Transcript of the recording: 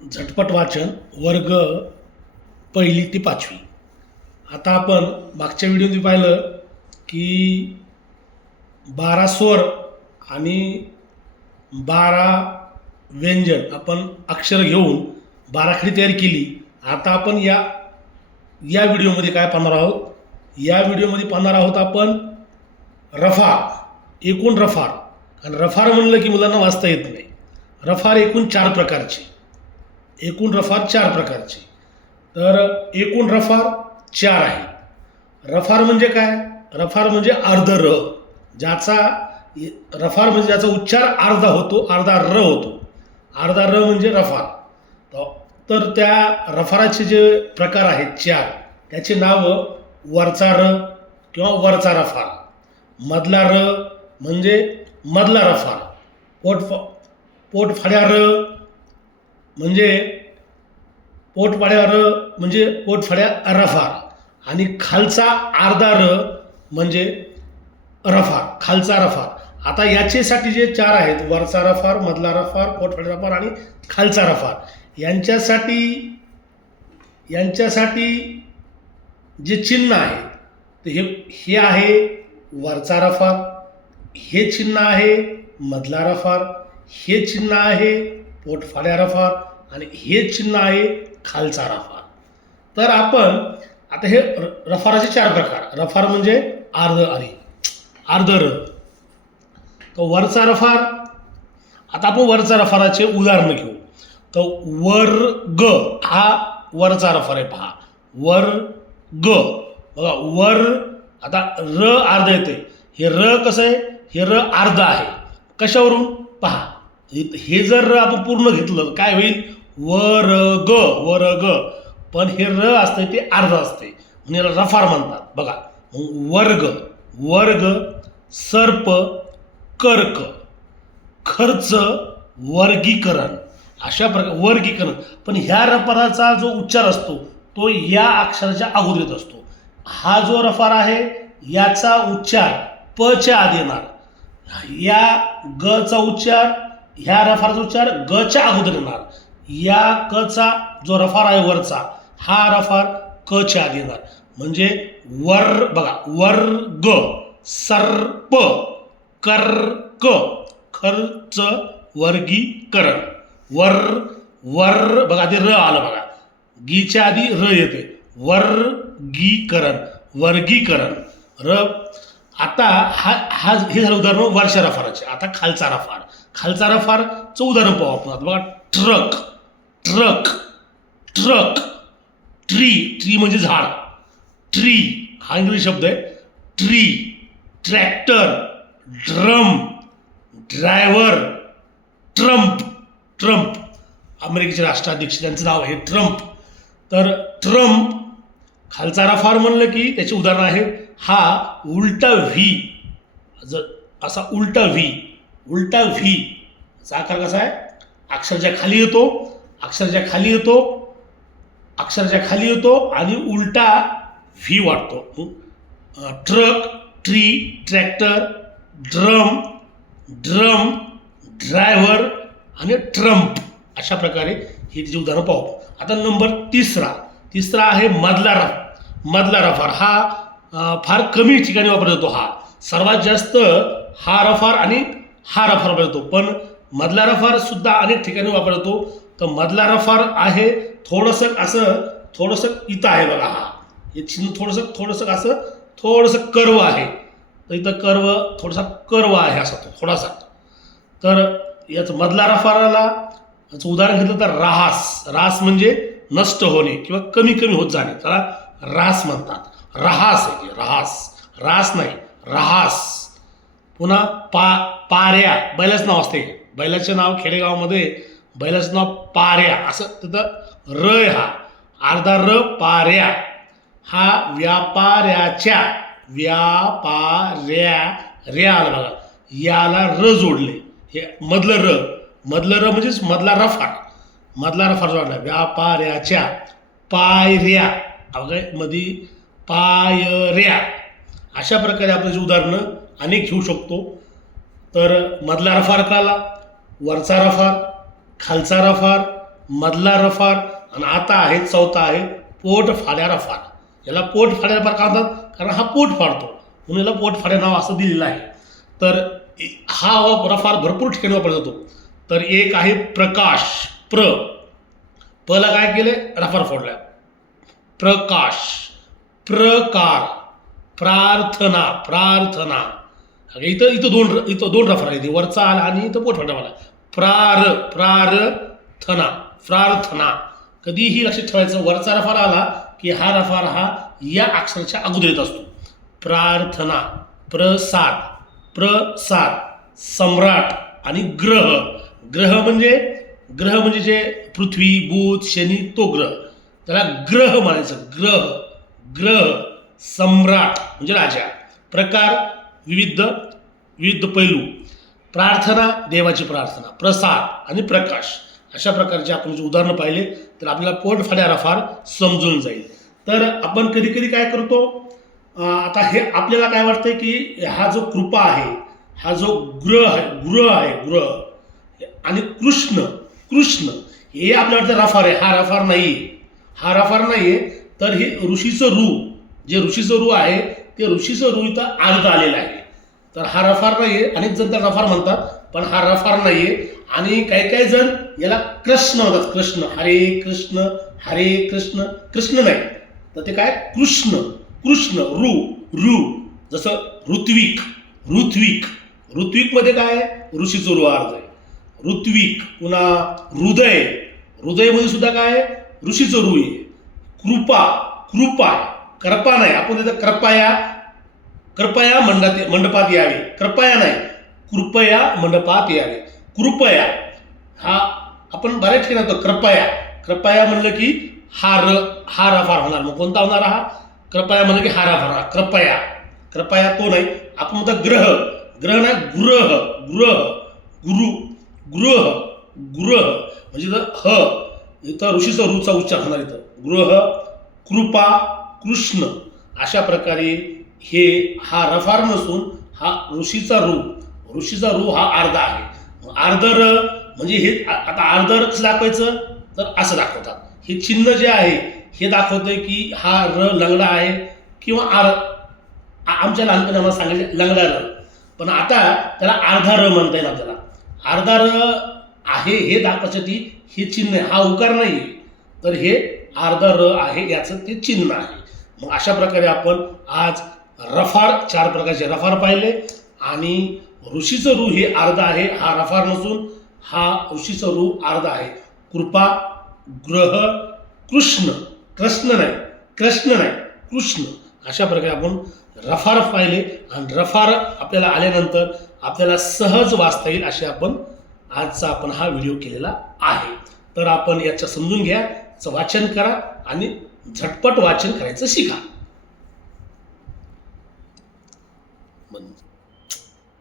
झटपट वाचन वर्ग पहिली ते पाचवी. आता आपण मागच्या व्हिडिओमध्ये पाहिलं की 12 स्वर आणि 12 व्यंजन आपण अक्षर घेऊन बाराखडी तयार केली. आता आपण या व्हिडिओमध्ये काय पाहणार आहोत? या व्हिडिओमध्ये पाहणार आहोत आपण रफार, एकूण रफार. कारण रफार म्हणलं की मुलांना वाचता येत नाही. रफार एकूण 4 प्रकारचे, एकूण रफार 4 प्रकारचे. तर एकूण रफार 4 आहे. रफार म्हणजे काय? रफार म्हणजे अर्ध र, ज्याचा रफार म्हणजे ज्याचा उच्चार अर्धा होतो, अर्धा र होतो. अर्धा र म्हणजे रफार. तर त्या रफाराचे जे प्रकार आहेत 4, त्याचे नावं वरचा र किंवा वरचा रफार, मधला र म्हणजे मधला रफार, पोटफाड्या र म्हणजे पोटफाड्या र म्हणजे पोटफाड्या रफार, आणि खालचा अर्धा र म्हणजे रफार, खालचा रफार. आता याच्यासाठी जे 4 आहेत, वरचा रफार, मधला रफार, पोटफाड्या रफार आणि खालचा रफार, यांच्यासाठी जे चिन्ह आहे ते हे आहे वरचा रफार, हे चिन्ह आहे मधला रफार, हे चिन्ह आहे पोटफाड्या रफार आणि हे चिन्ह आहे खालचा रफार. तर आपण आता हे रफाराचे 4 प्रकार. रफार म्हणजे अर्ध र. तर वरचा रफार, आता आपण वरचा रफाराचे उदाहरण घेऊ. तर वर्ग हा वरचा रफार आहे. पहा, वर्ग बघा, वर आता र अर्ध येते. हे र कसं आहे? हे र अर्ध आहे. कशावरून? पहा, हे जर र आपण पूर्ण घेतलं काय होईल? वर्ग, वर्ग. पण हे र असतं ते अर्ध असते, म्हणजे याला रफार म्हणतात. बघा, वर्ग, वर्ग, सर्प, कर्क, खर्च, वर्गीकरण, अशा प्रकार वर्गीकरण. पण ह्या रफाराचा जो उच्चार असतो तो या अक्षराच्या अगोदर येत असतो. हा जो रफार आहे याचा उच्चार प च्या आधी येणार. या ग चा उच्चार, ह्या रफाराचा उच्चार ग च्या अगोदर येणार. या क चा जो रफार आहे वरचा, हा रफार क च्या आधी येणार. म्हणजे वर, बघा, वर्ग, सर्प, कर्क, खर्च, वर्गीकरण. वर बघा, ते र आलं बघा, गीच्या आधी र येते. वर्गीकरण, वर्गीकरण, र. आता हे झालं उदाहरण वरच्या रफाराचे. आता खालचा रफार, खालचा रफारचं उदाहरण पाहू आपण. आता बघा, truck, truck, truck, tree, tree म्हणजे झाड, ट्री हा इंग्रजी शब्द आहे. Tree, tractor, drum, driver, Trump, Trump अमेरिकेचे राष्ट्राध्यक्ष, त्यांचं नाव आहे ट्रम्प. तर ट्रम्प खालचा रफार म्हणलं की त्याचे उदाहरण आहे. हा उलटा व्ही, असा उलटा व्ही, उलटा व्ही चा आकार कसा आहे? अक्षराच्या खाली येतो, अक्षराच्या खाली येतो, अक्षराच्या खाली येतो आणि उलटा व्ही वाटतो. Truck, tree, tractor, drum, drum, driver आणि ट्रम्प, अशा प्रकारे हे तिचे उदाहरण पाहू. आता नंबर तिसरा आहे मधला रफार. हा फार कमी ठिकाणी वापरला जातो. हा सर्वात जास्त हा रफार आणि हा रफार वापरतो, पण मधला रफार सुद्धा अनेक ठिकाणी वापरतो. तर मधला रफार आहे थोडंसं असं, थोडंसं इथं आहे बघा, हा हे चिन्ह थोडंसं असं, थोडंसं कर्व आहे. तर इथं थोडासा कर्व आहे असा, तो थोडासा. तर याचं मधला रफाराला याचं उदाहरण घेतलं तर राहास. रास म्हणजे नष्ट होणे किंवा कमी कमी होत जाणे, त्याला रास म्हणतात. रहास आहे, रहास, रास नाही, रहास. पुन्हा पाऱ्या, बैलाचं नाव असते. बैलाचं नाव खेडेगावामध्ये बैलाचं नाव पाऱ्या, असं तिथं र आहे. हा अर्धा र, पाऱ्या. हा व्यापाऱ्याच्या, व्यापाऱ्या, रे आलं बघा, याला र जोडले. हे मधलं र म्हणजेच मधला रफार जोडला. व्यापाऱ्याच्या, पायऱ्या, मध्ये पायऱ्या, अशा प्रकारे आपण उदाहरणं अनेक घेऊ शकतो. तर मधला रफार काला, वरचा रफार, खालचा रफार, मधला रफार आणि आता आहे चौथा आहे पोटफाड्या रफार. याला पोटफाड्या रफार का म्हणतात? कारण हा पोट फाडतो म्हणून याला पोटफाड्या नाव असं दिलेलं आहे. तर हा रफार भरपूर ठिकाणी वापरला जातो. तर एक आहे प्रकाश. पला काय केलंय? रफार फोडलाय. प्रकाश, प्रकार, प्रार्थना. प्रार्थना इथं दोन रफार आहेत, वरचा आला आणि इथं पोटफाड्या आला. प्रार्थना, प्रार्थना. कधीही लक्षात ठेवायचं, वरचा रफार आला की हा रफार हा या अक्षराच्या अगोदर येत असतो. प्रार्थना. प्रसाद, प्रसाद. सम्राट आणि ग्रह. ग्रह म्हणजे जे पृथ्वी, बुध, शनी तो ग्रह, त्याला ग्रह म्हणायचं. ग्रह. सम्राट म्हणजे राजा. प्रकार विविध पैलू. प्रार्थना देवाची प्रार्थना. प्रसाद आणि प्रकाश. अशा प्रकारचे आपण जे उदाहरणं पाहिले तर आपल्याला पोटफाड्या रफार समजून जाईल. तर आपण कधी काय करतो, आता हे आपल्याला काय वाटतंय की हा जो कृपा आहे, हा जो ग्रह आहे आणि कृष्ण हे आपल्याला वाटतं रफार आहे. हा रफार नाहीये. तर हे ऋषीचं रू आहे ते ऋषीचं रू इथं अर्ध आलेलं आहे. तर हा रफार नाहीये. अनेक जण त्याला रफार म्हणतात पण हा रफार नाहीये. आणि काही जण याला कृष्ण म्हणतात. कृष्ण, हरे कृष्ण कृष्ण नाही तर ते काय कृष्ण. रू जसं ऋत्विक मध्ये काय आहे? ऋषीचं रू अर्ध आहे. ऋत्विक. पुन्हा हृदयमध्ये सुद्धा काय आहे? ऋषीचं रू आहे. कृपा नाही. आपण तिथं कृपया मंडपात यावे. कृपया नाही, कृपया मंडपात यावे. कृपया हा आपण बऱ्याच ठिकाणी होतो. कृपया म्हणलं की हा रफार होणार. मग कोणता होणार हा? कृपया म्हणलं की हा रफार. कृपया तो नाही. आपण म्हणतो ग्रह नाही, गृह म्हणजे इथं ऋषीचा रूचा उच्चार होणार. इथं गृह, कृपा, कृष्ण. अशा प्रकारे हा रफार नसून हा ऋषीचा रू हा अर्धा आहे. अर्ध म्हणजे हे आता अर्ध कसं दाखवायचं तर असं दाखवतात. हे चिन्ह जे आहे हे दाखवतंय की हा लंगडा आहे किंवा आमच्या लहानपणी आम्हाला सांगायचे लंगडा पण आता त्याला अर्धा म्हणता येईल. आपल्याला अर्धा आहे हे दाखवण्यासाठी हे चिन्ह आहे. हा उकार नाही तर हे अर्धा आहे याचं ते चिन्ह आहे. मग अशा प्रकारे आपण आज रफार 4 प्रकारचे रफार पाहिले. आणि ऋषीचं रू हे अर्ध आहे. हा रफार नसून हा ऋषीचं रू अर्ध आहे. कृपा, ग्रह, कृष्ण नाही. अशा प्रकारे आपण रफार पाहिले. आणि रफार आपल्याला आल्यानंतर आपल्याला सहज वाचता येईल असे आपण आजचा हा व्हिडिओ केलेला आहे. तर आपण याचं समजून घ्या, वाचन करा आणि झटपट वाचन करायचं शिका.